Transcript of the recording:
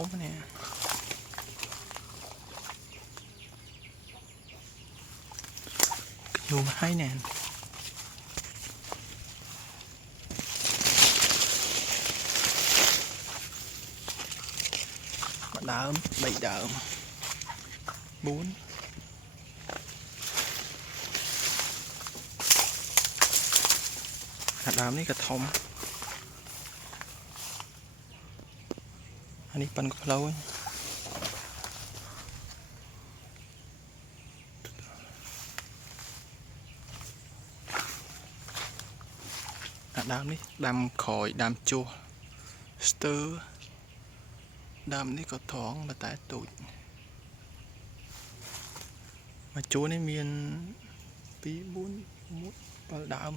thốn nè nhiều hay nè đơm bảy đơm 4 hạt đơmនេះក៏ធំអានេះប៉ិនក៏ផ្លូវអាដើមនេះដាំក្រោយដាំជួសស្ទើដើមនេះក៏ត្រង់តែទូចមកជួសនេះមាន 2 4 6 7ដើម